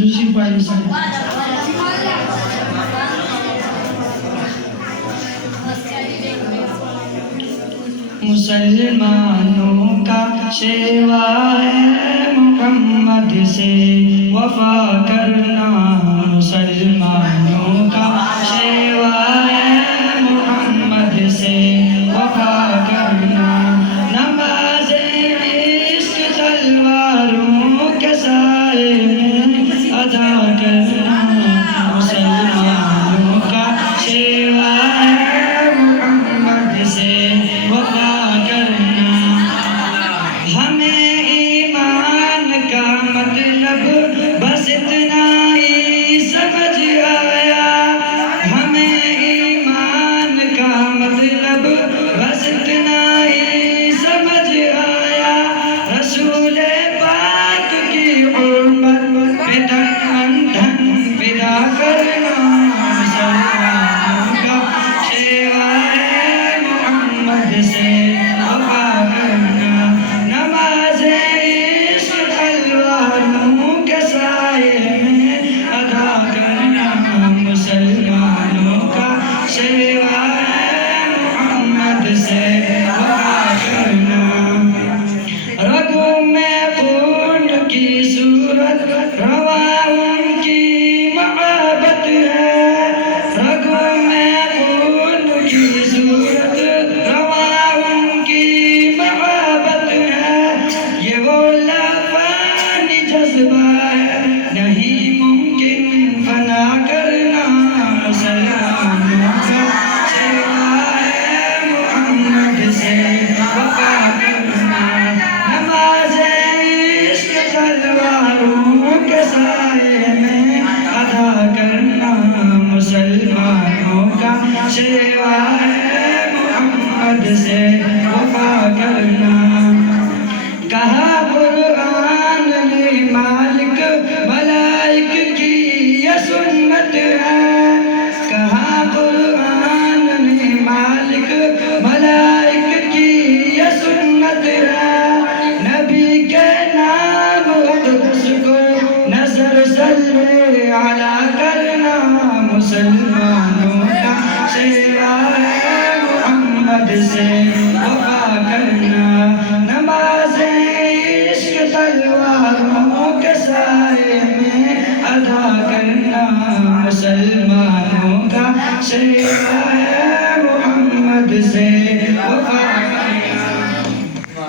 دوسری پاری سے مسلمانوں کا شیوا ہے محمد سے وفا کرنا، مسلمانوں کا شیوا ہے محمد سے وفا کرنا، نماز عشق تلواروں کے سائے میں ادا کرنا، مسلمانوں کا شیوا ہے محمد سے وفا کرنا، ہمیں ایمان کا مطلب بس اتنا ہی سمجھ آیا، ہمیں ایمان کا مطلب بس اتنا ہی سمجھ آیا، رسول پاک کی حرمت پہ دھن دھن فدا کرنا، مسلمانوں کا شیوا ہے محمد سے وفا کرنا، نماز عشق تلواروں کے سائے میں ادا کرنا، مسلمانوں کا شیوا ہے محمد سے وفا کرنا، رگوں میں خون کی صورت رواں ان کی محبت ہے، رگوں میں خون کی صورت رواں ان کی محبت ہے، یہ وہ لافانی جذبہ ہے نہیں ممکن فنا کرنا، مسلمانوں کا شیوا ہے محمد سے وفا کرنا، نماز عشق تلواروں کے سائے میں ادا کرنا، مسلمانوں کا شیوا ہے محمد سے وفا کرنا، کہا قرآن نے مالک ملائک کی یہ سنت ہے، کہا قرآن نے مالک ملائک کی یہ سنت ہے، نبی کے نام اقدس کو نظر صلی علی کرنا، مسلمانوں کا شیوا ہے محمد سے وفا کرنا، نماز عشق تلواروں کے سائے میں ادا کرنا، مسلمانوں کا شیوا